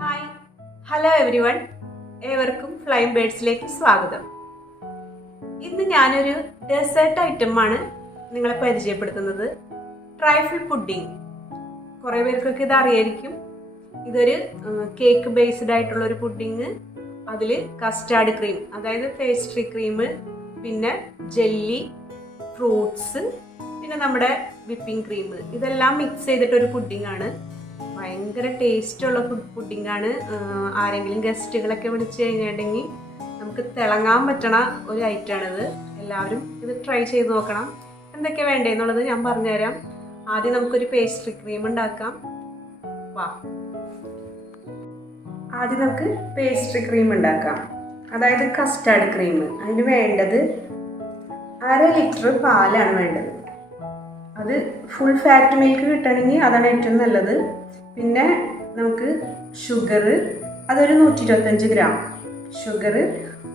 Hi, hello everyone, ഏവർക്കും flying ബേർഡ്സിലേക്ക് സ്വാഗതം. ഇന്ന് ഞാനൊരു ഡെസേർട്ട് ഐറ്റമാണ് നിങ്ങളെ പരിചയപ്പെടുത്തുന്നത്. Trifle pudding. കുറേ പേർക്കൊക്കെ ഇത് അറിയായിരിക്കും. ഇതൊരു കേക്ക് ബേസ്ഡ് ആയിട്ടുള്ള ഒരു പുഡിങ്. അതിൽ കസ്റ്റാർഡ് ക്രീം, അതായത് പേസ്ട്രി ക്രീം, പിന്നെ ജെല്ലി, ഫ്രൂട്ട്സ്, പിന്നെ നമ്മുടെ വിപ്പിംഗ് ക്രീം, ഇതെല്ലാം മിക്സ് ചെയ്തിട്ടൊരു പുഡിംഗ് ആണ്. ഭയങ്കര ടേസ്റ്റുള്ള പുഡിംഗ് ആണ്. ആരെങ്കിലും ഗസ്റ്റുകളൊക്കെ വിളിച്ചു കഴിഞ്ഞിട്ടുണ്ടെങ്കിൽ നമുക്ക് തിളങ്ങാൻ പറ്റണ ഒരു ഐറ്റമാണിത്. എല്ലാവരും ഇത് ട്രൈ ചെയ്ത് നോക്കണം. എന്തൊക്കെ വേണ്ടതെന്നുള്ളത് ഞാൻ പറഞ്ഞുതരാം. ആദ്യം നമുക്കൊരു പേസ്ട്രി ക്രീം ഉണ്ടാക്കാം. ആദ്യം നമുക്ക് പേസ്ട്രി ക്രീം ഉണ്ടാക്കാം, അതായത് കസ്റ്റാർഡ് ക്രീം. അതിന് വേണ്ടത് 1/2 ലിറ്റർ പാലാണ് വേണ്ടത്. അത് ഫുൾ ഫാറ്റ് മിൽക്ക് കിട്ടണമെങ്കിൽ അതാണ് ഏറ്റവും നല്ലത്. പിന്നെ നമുക്ക് ഷുഗർ, അതൊരു 125 ഗ്രാം ഷുഗർ,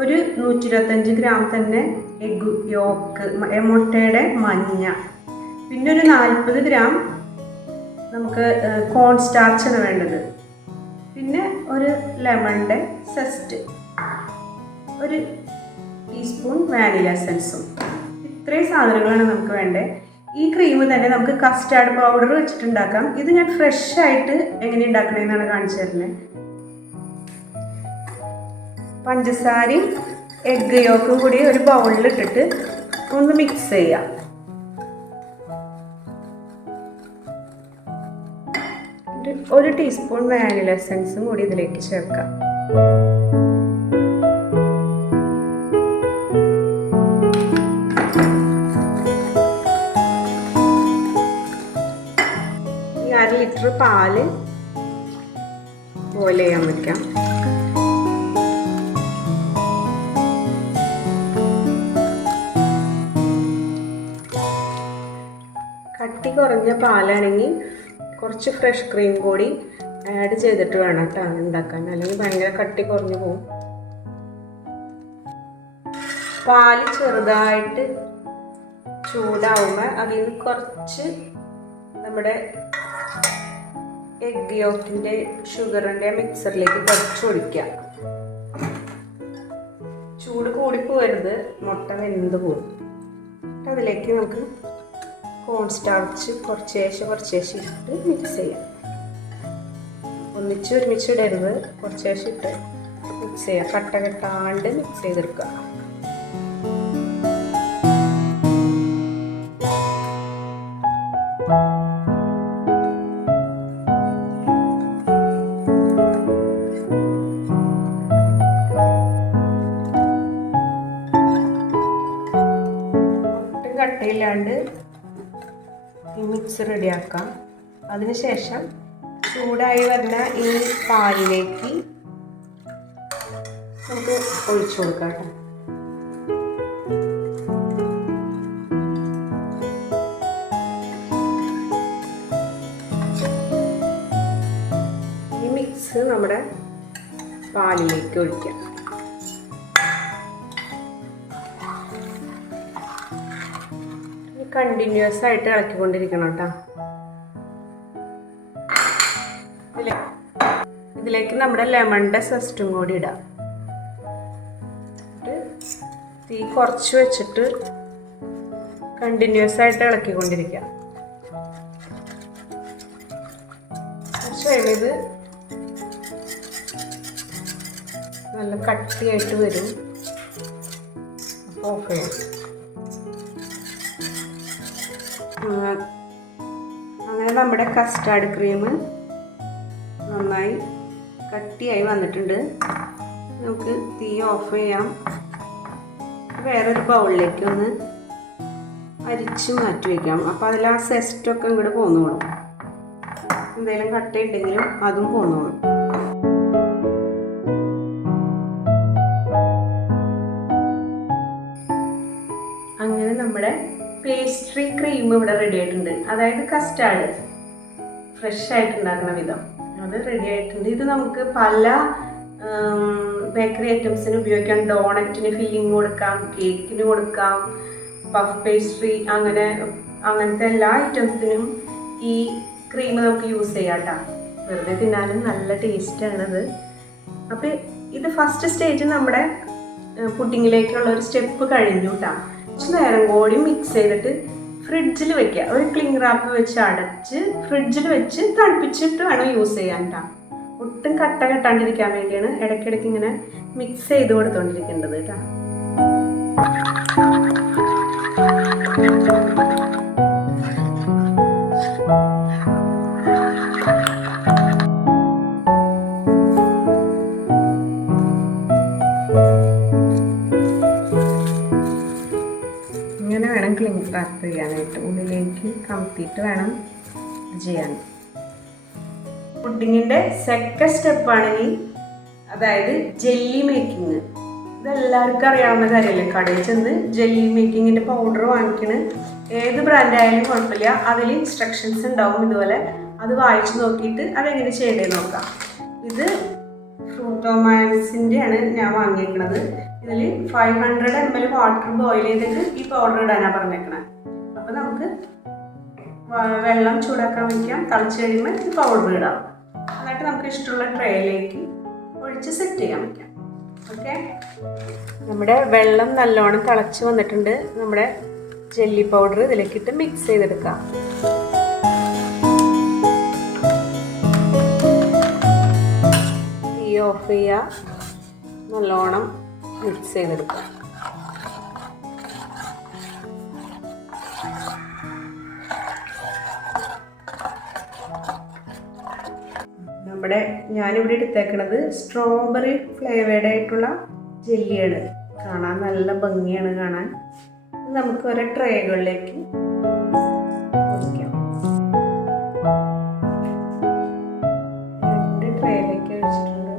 ഒരു 125 ഗ്രാം തന്നെ എഗ് യോക്ക്, മുട്ടയുടെ മഞ്ഞ, പിന്നെ ഒരു 40 ഗ്രാം നമുക്ക് കോൺ സ്റ്റാർച്ചാണ് വേണ്ടത്. പിന്നെ ഒരു ലെമണിൻ്റെ സെസ്റ്റ്, ഒരു ടീസ്പൂൺ വാനില എസൻസും. ഇത്രയും സാധനങ്ങളാണ് നമുക്ക് വേണ്ടത്. ഈ ക്രീം തന്നെ നമുക്ക് കസ്റ്റാർഡ് പൗഡർ വെച്ചിട്ടുണ്ടാക്കാം. ഇത് ഞാൻ ഫ്രഷ് ആയിട്ട് എങ്ങനെ ഉണ്ടാക്കണമെന്നാണ് കാണിച്ചു തരുന്നത്. പഞ്ചസാരയും എഗ് യോക്കും കൂടി ഒരു ബൗളിൽ ഇട്ടിട്ട് ഒന്ന് മിക്സ് ചെയ്യാം. ഒരു ടീസ്പൂൺ വാനില എസൻസും കൂടി ഇതിലേക്ക് ചേർക്കാം. ഈ 1/2 ലിറ്റർ പാല് ബോയിൽ ചെയ്യാൻ വയ്ക്കാം. കട്ടി കുറഞ്ഞ പാലാണെങ്കിൽ കുറച്ച് ഫ്രഷ് ക്രീം കൂടി ആഡ് ചെയ്തിട്ട് വേണം കേട്ടോ ഉണ്ടാക്കാൻ, അല്ലെങ്കിൽ ഭയങ്കര കട്ടി കുറഞ്ഞു പോകും. പാല് ചെറുതായിട്ട് ചൂടാവുമ്പോൾ അതിൽ നിന്ന് കുറച്ച് നമ്മുടെ എഗ് യോക്കിൻ്റെ ഷുഗറിൻ്റെ മിക്സറിലേക്ക് കുറച്ച് ഒഴിക്കുക. ചൂട് കൂടിപ്പോരുത്, മുട്ട വെന്ത് പോകും. അതിലേക്ക് നമുക്ക് കോൺ സ്റ്റാർച്ച് കുറച്ചേശെ ഇട്ട് മിക്സ് ചെയ്യാം. ഒരുമിച്ച് ഇടരുത്, കുറച്ചേശെ ഇട്ട് മിക്സ് ചെയ്യാം. കട്ട കെട്ടാണ്ട് മിക്സ് ചെയ്തെടുക്കുക. ഒട്ടും കട്ടയില്ലാണ്ട് ഈ മിക്സ് റെഡിയാക്കാം. അതിനുശേഷം ചൂടായി വരുന്ന ഈ പാലിലേക്ക് നമുക്ക് ഒഴിച്ചു കൊടുക്കാം കേട്ടോ. ഈ മിക്സ് നമ്മുടെ പാലിലേക്ക് ഒഴിക്കാം. കണ്ടിന്യൂസ് ആയിട്ട് ഇളക്കിക്കൊണ്ടിരിക്കണം കേട്ടോ. ഇതിലേക്ക് നമ്മുടെ ലെമണിൻ്റെ സെസ്റ്റും കൂടി ഇടാം. തീ കുറച്ച് വെച്ചിട്ട് കണ്ടിന്യൂസ് ആയിട്ട് ഇളക്കിക്കൊണ്ടിരിക്കാം. കുറച്ച് കഴിയുമ്പോൾ ഇത് നല്ല കട്ടിയായിട്ട് വരും. ഓഫ് ചെയ്യാം. അങ്ങനെ നമ്മുടെ കസ്റ്റാർഡ് ക്രീം നന്നായി കട്ടിയായി വന്നിട്ടുണ്ട്. നമുക്ക് തീ ഓഫ് ചെയ്യാം. വേറൊരു ബൗളിലേക്ക് ഒന്ന് അരിച്ച് മാറ്റി വയ്ക്കാം. അപ്പോൾ അതിൽ ആ സെസ്റ്റൊക്കെ ഇങ്ങോട്ട് പോന്നോളും. എന്തെങ്കിലും കട്ടയുണ്ടെങ്കിലും അതും പോന്നോളും. അങ്ങനെ നമ്മുടെ പേസ്ട്രി ക്രീം ഇവിടെ റെഡി ആയിട്ടുണ്ട്. അതായത് കസ്റ്റാർഡ് ഫ്രഷ് ആയിട്ട് ഉണ്ടാക്കുന്ന വിധം അത് റെഡി ആയിട്ടുണ്ട്. ഇത് നമുക്ക് പല ബേക്കറി ഐറ്റംസിന് ഉപയോഗിക്കാം. ഡോണറ്റിന് ഫില്ലിങ് കൊടുക്കാം, കേക്കിന് കൊടുക്കാം, പഫ് പേസ്ട്രി അങ്ങനത്തെ എല്ലാ ഐറ്റംസിനും ഈ ക്രീം നമുക്ക് യൂസ് ചെയ്യാം കേട്ടോ. വെറുതെ തിന്നാലും നല്ല ടേസ്റ്റാണത്. അപ്പോൾ ഇത് ഫസ്റ്റ് സ്റ്റേജ് നമ്മുടെ പുഡിങ്ങിലേക്കുള്ള ഒരു സ്റ്റെപ്പ് കഴിഞ്ഞു കേട്ടോ. കുറച്ച് നേരം കൂടി മിക്സ് ചെയ്തിട്ട് ഫ്രിഡ്ജിൽ വെക്കുക. ഒരു ക്ലിംഗ് റാപ്പ് വെച്ച് അടച്ച് ഫ്രിഡ്ജിൽ വെച്ച് തണുപ്പിച്ചിട്ട് വേണം യൂസ് ചെയ്യാൻ കേട്ടോ. ഒട്ടും കട്ട കെട്ടാണ്ടിരിക്കാൻ വേണ്ടിയാണ് ഇടയ്ക്കിടയ്ക്ക് ഇങ്ങനെ മിക്സ് ചെയ്ത് കൊടുത്തുകൊണ്ടിരിക്കേണ്ടത് കേട്ടോ. ഇങ്ങനെ വേണം ക്ലിംഗ് റാപ്പ് ചെയ്യാനായിട്ട്. ഉള്ളിലേക്ക് കമത്തിയിട്ട് വേണം ഇത് ചെയ്യാൻ. പുഡിങ്ങിൻ്റെ സെക്കൻഡ് സ്റ്റെപ്പാണെങ്കിൽ അതായത് ജെല്ലി മേക്കിങ്. ഇതെല്ലാവർക്കും അറിയാവുന്ന കാര്യമല്ലേ. കടയിൽ ചെന്ന് ജെല്ലി മേക്കിങ്ങിൻ്റെ പൗഡർ വാങ്ങിക്കണ്. ഏത് ബ്രാൻഡായാലും കുഴപ്പമില്ല, അതിൽ ഇൻസ്ട്രക്ഷൻസ് ഉണ്ടാവും ഇതുപോലെ. അത് വായിച്ച് നോക്കിയിട്ട് അതെങ്ങനെ ചെയ്യേണ്ടത് നോക്കാം. ഇത് ഫ്രൂട്ടോമാൻസിൻ്റെ ആണ് ഞാൻ വാങ്ങിയേക്കണത്. ഇതിൽ 500 ml വാട്ടർ ബോയിൽ ചെയ്തിട്ട് ഈ പൗഡർ ഇടാനാണ് പറഞ്ഞേക്കണത്. അപ്പോൾ നമുക്ക് വെള്ളം ചൂടാക്കാൻ വയ്ക്കാം. തിളച്ച് കഴിയുമ്പോൾ ഈ പൗഡർ ഇടാം. എന്നിട്ട് നമുക്ക് ഇഷ്ടമുള്ള ട്രേയിലേക്ക് ഒഴിച്ച് സെറ്റ് ചെയ്യാൻ വയ്ക്കാം. ഓക്കെ, നമ്മുടെ വെള്ളം നല്ലോണം തിളച്ച് വന്നിട്ടുണ്ട്. നമ്മുടെ ജെല്ലി പൗഡർ ഇതിലേക്കിട്ട് മിക്സ് ചെയ്തെടുക്കാം. തീ ഓഫ് ചെയ്യുക. നല്ലോണം മിക്സ് ചെയ്തെടുക്കാം. ഞാനിവിടെ എടുത്തേക്കണത് സ്ട്രോബെറി ഫ്ലേവേർഡ് ആയിട്ടുള്ള ജെല്ലിയാണ്. കാണാൻ നല്ല ഭംഗിയാണ് കാണാൻ. നമുക്ക് ഓരോ ട്രേകളിലേക്ക് ഒഴിക്കാം. 2 ട്രേയിലേക്ക് ഒഴിച്ചിട്ടുണ്ട്.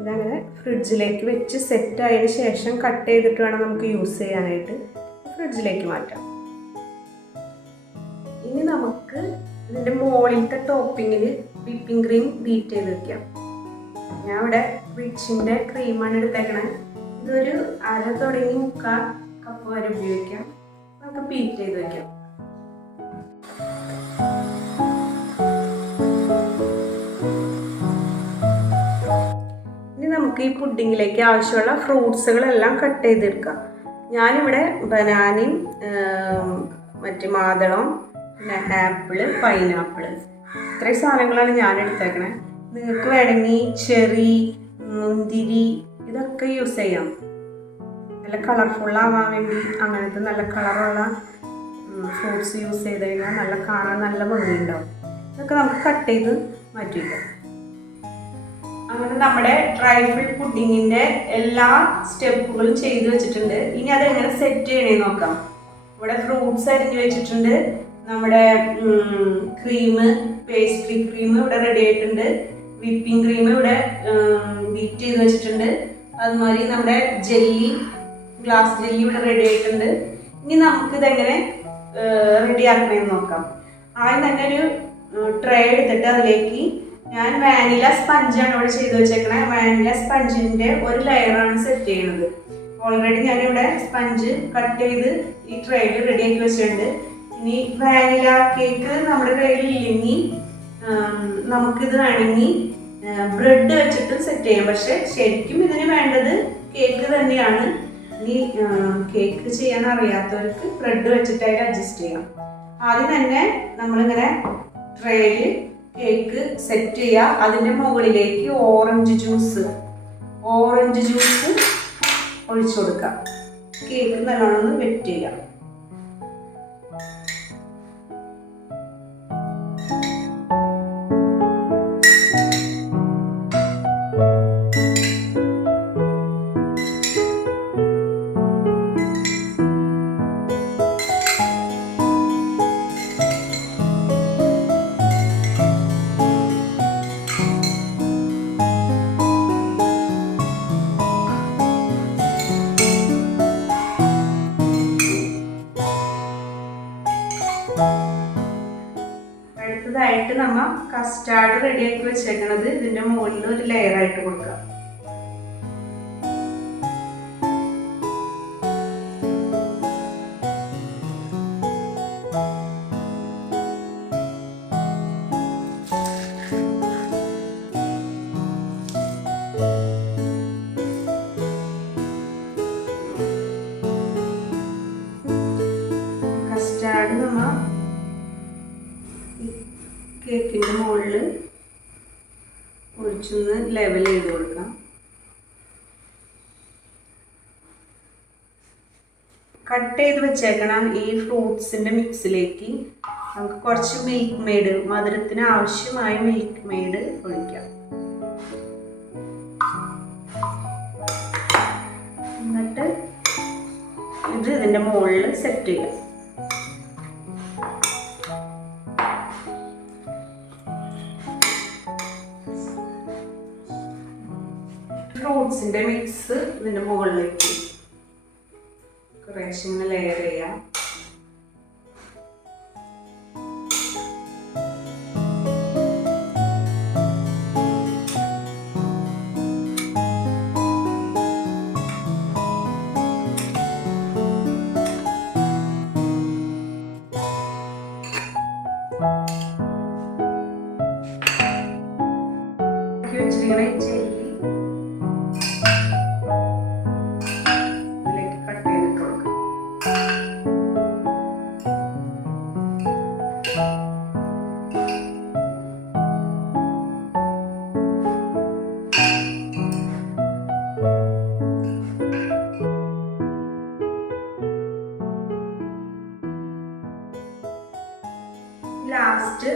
ഇതങ്ങനെ ഫ്രിഡ്ജിലേക്ക് വെച്ച് സെറ്റ് ആയതിനു ശേഷം കട്ട് ചെയ്തിട്ട് വേണം നമുക്ക് യൂസ് ചെയ്യാനായിട്ട്. ഫ്രിഡ്ജിലേക്ക് മാറ്റാം. ഇനി നമുക്ക് ഇതിൻ്റെ മുകളിലത്തെ ടോപ്പിങ്ങിൽ വിപ്പിംഗ് ക്രീം ബീറ്റ് ചെയ്ത് വെക്കാം. ഞാൻ ഇവിടെ റിച്ചിൻ്റെ ക്രീമാണ് എടുത്തേക്കണേ. ഇതൊരു 1/2 തുടങ്ങി 3/4 കപ്പ് വരെ ഉപയോഗിക്കാം. നമുക്ക് ബീറ്റ് ചെയ്ത് വെക്കാം. ഇനി നമുക്ക് ഈ പുഡിങ്ങിലേക്ക് ആവശ്യമുള്ള ഫ്രൂട്ട്സുകളെല്ലാം കട്ട് ചെയ്തെടുക്കാം. ഞാനിവിടെ ബനാനയും മറ്റേ മാതളം, പിന്നെ ആപ്പിള്, പൈനാപ്പിള്, ഇത്രയും സാധനങ്ങളാണ് ഞാൻ എടുത്തേക്കണേ. നിങ്ങൾക്ക് വേണമെങ്കിൽ ചെറി, മുന്തിരി ഇതൊക്കെ യൂസ് ചെയ്യാം. നല്ല കളർഫുള്ളാവാൻ വേണ്ടി അങ്ങനത്തെ നല്ല കളറുള്ള ഫ്രൂട്ട്സ് യൂസ് ചെയ്ത് കഴിഞ്ഞാൽ നല്ല കാണാൻ നല്ല ഭംഗിയുണ്ടാവും. ഇതൊക്കെ നമുക്ക് കട്ട് ചെയ്ത് മാറ്റി വയ്ക്കാം. അങ്ങനെ നമ്മുടെ ഡ്രൈ ഫ്രൂട്ട് പുഡിങ്ങിൻ്റെ എല്ലാ സ്റ്റെപ്പുകളും ചെയ്ത് വെച്ചിട്ടുണ്ട്. ഇനി അതെങ്ങനെ സെറ്റ് ചെയ്യണേ നോക്കാം. ഇവിടെ ഫ്രൂട്ട്സ് അരിഞ്ഞ് വെച്ചിട്ടുണ്ട്. നമ്മുടെ ക്രീം, പേസ്ട്രി ക്രീം ഇവിടെ റെഡി ആയിട്ടുണ്ട്. വിപ്പിംഗ് ക്രീം ഇവിടെ ബീറ്റ് ചെയ്ത് വെച്ചിട്ടുണ്ട്. അതുമാതിരി നമ്മുടെ ജെല്ലി, ഗ്ലാസ് ജെല്ലി ഇവിടെ റെഡി ആയിട്ടുണ്ട്. ഇനി നമുക്കിതെങ്ങനെ റെഡി ആക്കണമെന്ന് നോക്കാം. ആദ്യം തന്നെ ഒരു ട്രേ എടുത്തിട്ട് അതിലേക്ക് ഞാൻ വാനില സ്പഞ്ചാണ് ഇവിടെ ചെയ്ത് വെച്ചേക്കണേ. വാനില സ്പഞ്ചിൻ്റെ ഒരു ലെയറാണ് സെറ്റ് ചെയ്യുന്നത്. ഓൾറെഡി ഞാനിവിടെ സ്പഞ്ച് കട്ട് ചെയ്ത് ഈ ട്രേയിൽ റെഡിയാക്കി വെച്ചിട്ടുണ്ട്. ഇനി വാനില കേക്ക് നമ്മുടെ കയ്യിൽ ഇല്ലെങ്കിൽ നമുക്കിത് വേണമെങ്കിൽ ബ്രെഡ് വെച്ചിട്ട് സെറ്റ് ചെയ്യാം. പക്ഷെ ശരിക്കും ഇതിന് വേണ്ടത് കേക്ക് തന്നെയാണ്. ഇനി കേക്ക് ചെയ്യാൻ അറിയാത്തവർക്ക് ബ്രെഡ് വെച്ചിട്ട് അതിൽ അഡ്ജസ്റ്റ് ചെയ്യാം. ആദ്യം തന്നെ നമ്മളിങ്ങനെ ട്രേയിൽ കേക്ക് സെറ്റ് ചെയ്യുക. അതിൻ്റെ മുകളിലേക്ക് ഓറഞ്ച് ജ്യൂസ് ഒഴിച്ചു കൊടുക്കുക. കേക്ക് നല്ലോണം വെറ്റ് ചെയ്യാം. അടുത്തതായിട്ട് നമ്മൾ കസ്റ്റാർഡ് റെഡിയാക്കി വെച്ചേക്കണത് ഇതിൻ്റെ മുകളിൽ ഒരു ലെയറായിട്ട് കൊടുക്കാം. കേക്കിൻ്റെ മുകളിൽ ഒഴിച്ചൊന്ന് ലെവൽ ചെയ്ത് കൊടുക്കാം. കട്ട് ചെയ്ത് വെച്ചേക്കണം ഈ ഫ്രൂട്ട്സിൻ്റെ മിക്സിലേക്ക് നമുക്ക് കുറച്ച് മിൽക്ക് മെയ്ഡ്, മധുരത്തിന് ആവശ്യമായ മിൽക്ക് മെയ്ഡ് ഒഴിക്കാം. എന്നിട്ട് ഇത് ഇതിൻ്റെ മുകളിൽ സെറ്റ് ചെയ്യാം. ഫ്രൂട്ട്സിൻ്റെ മിക്സ് ഇതിൻ്റെ മുകളിലേക്ക് കുറേശ്ശെ ഇങ്ങനെ ലെയർ ചെയ്യാം. വെച്ചിരിക്കണ ചെല്ലി ഇതിലേക്ക് കട്ട് ചെയ്തിട്ട് കൊടുക്കാം. ലാസ്റ്റ്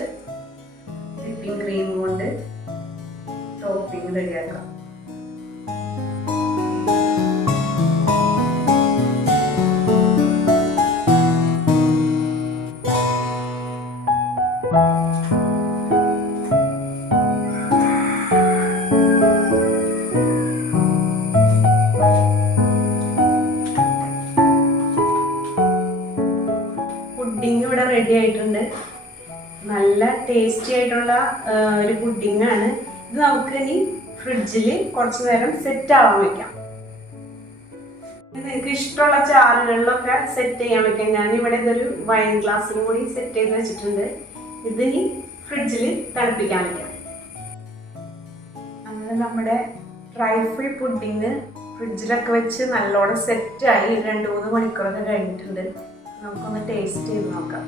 വിപ്പിംഗ് ക്രീം കൊണ്ട് ടോപ്പിംഗ് റെഡിയാക്കാം. പുഡിംഗ് ഇവിടെ റെഡി ആയിട്ടുണ്ട്. നല്ല ടേസ്റ്റി ആയിട്ടുള്ള ഒരു പുഡിംഗാണ്. ഇത് നമുക്ക് ഇനി ഫ്രിഡ്ജിൽ കുറച്ച് നേരം സെറ്റ് ആവാൻ വെക്കാം. നിങ്ങൾക്ക് ഇഷ്ടമുള്ള ചാറുകളിലൊക്കെ സെറ്റ് ചെയ്യാൻ വെക്കാം. ഞാനിവിടെ ഇതൊരു വൈൻ ഗ്ലാസ്സിലും കൂടി സെറ്റ് ചെയ്ത് വെച്ചിട്ടുണ്ട്. ഇതിനി ഫ്രിഡ്ജിൽ തണുപ്പിക്കാൻ വെക്കാം. അങ്ങനെ നമ്മുടെ ഡ്രൈ ഫ്രൂട്ട് പുഡിങ് ഫ്രിഡ്ജിലൊക്കെ വെച്ച് നല്ലോണം സെറ്റായി 2-3 മണിക്കൂറൊക്കെ കഴിഞ്ഞിട്ടുണ്ട്. നമുക്കൊന്ന് ടേസ്റ്റ് ചെയ്ത് നോക്കാം.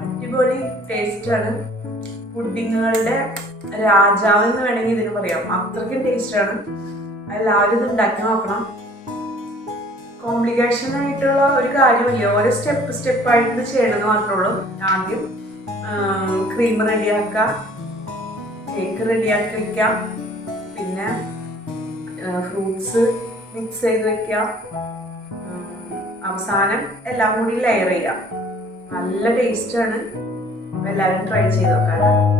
അടിപൊളി ടേസ്റ്റാണ്. പുഡിങ്ങുകളുടെ രാജാവ് എന്ന് വേണമെങ്കിൽ ഇതിന് പറയാം. അത്രയ്ക്കും ടേസ്റ്റാണ്. എല്ലാവരും ഇത് ഉണ്ടാക്കി നോക്കണം. കോംപ്ലിക്കേഷൻ ആയിട്ടുള്ള ഒരു കാര്യമില്ല. ഓരോ സ്റ്റെപ്പായിട്ട് ഇത് ചെയ്യണമെന്ന് മാത്രമേ ഉള്ളൂ. ആദ്യം ക്രീം റെഡിയാക്കുക, കേക്ക് റെഡിയാക്കി വയ്ക്കാം, പിന്നെ ഫ്രൂട്ട്സ് മിക്സ് ചെയ്ത് വയ്ക്കാം, അവസാനം എല്ലാം കൂടി ലെയർ ചെയ്യാം. നല്ല ടേസ്റ്റാണ്. എല്ലാവരും ട്രൈ ചെയ്ത് നോക്കാം.